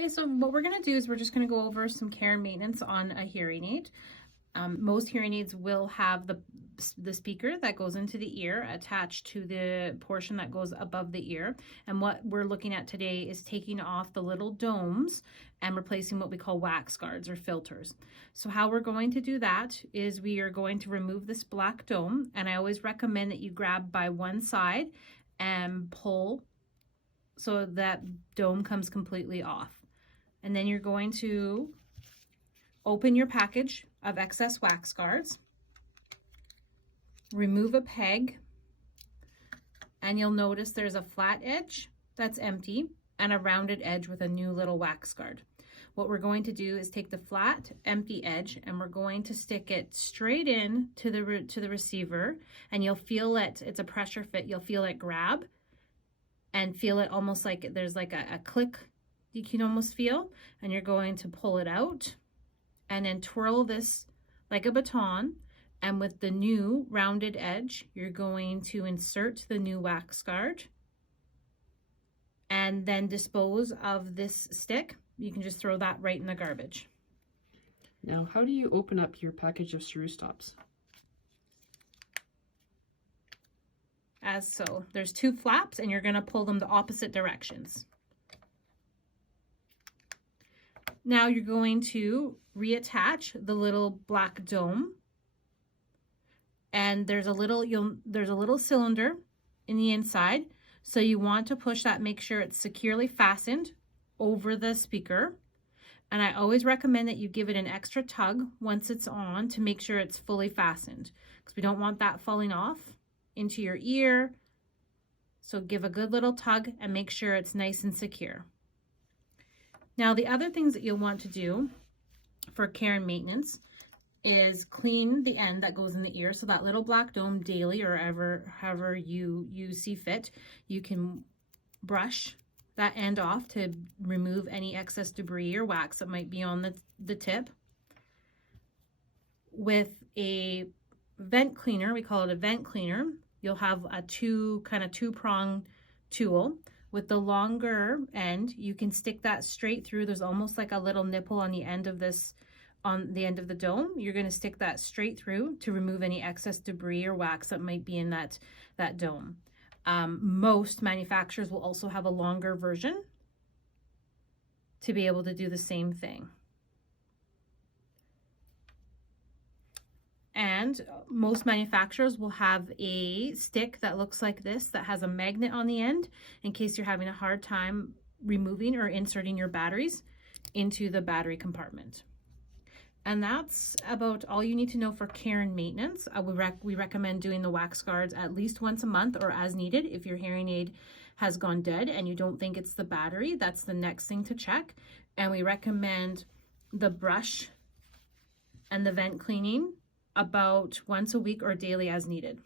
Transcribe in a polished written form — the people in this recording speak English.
Okay, so what we're going to do is we're just going to go over some care and maintenance on a hearing aid. Most hearing aids will have the speaker that goes into the ear attached to the portion that goes above the ear. And what we're looking at today is taking off the little domes and replacing what we call wax guards or filters. So how we're going to do that is we are going to remove this black dome, and I always recommend that you grab by one side and pull so that dome comes completely off. And then you're going to open your package of excess wax guards, remove a peg, and you'll notice there's a flat edge that's empty and a rounded edge with a new little wax guard. What we're going to do is take the flat, empty edge, and we're going to stick it straight in to the receiver, and you'll feel it, it's a pressure fit, you'll feel it grab and feel it almost like there's like a click you can almost feel, and you're going to pull it out and then twirl this like a baton, and with the new rounded edge you're going to insert the new wax guard and then dispose of this stick. You can just throw that right in the garbage. Now, how do you open up your package of screw stops? As so. There's two flaps and you're going to pull them the opposite directions. Now you're going to reattach the little black dome, and there's a little cylinder in the inside, so you want to push that, make sure it's securely fastened over the speaker. And I always recommend that you give it an extra tug once it's on to make sure it's fully fastened, because we don't want that falling off into your ear. So give a good little tug and make sure it's nice and secure. Now, the other things that you'll want to do for care and maintenance is clean the end that goes in the ear. So that little black dome daily, or however you see fit, you can brush that end off to remove any excess debris or wax that might be on the tip. With a vent cleaner, we call it a vent cleaner, you'll have a two-prong tool. With the longer end, you can stick that straight through. There's almost like a little nipple on the end of this, on the end of the dome. You're going to stick that straight through to remove any excess debris or wax that might be in that dome. Most manufacturers will also have a longer version to be able to do the same thing. And most manufacturers will have a stick that looks like this that has a magnet on the end in case you're having a hard time removing or inserting your batteries into the battery compartment. And that's about all you need to know for care and maintenance. We recommend doing the wax guards at least once a month or as needed. If your hearing aid has gone dead and you don't think it's the battery, that's the next thing to check. And we recommend the brush and the vent cleaning about once a week or daily as needed.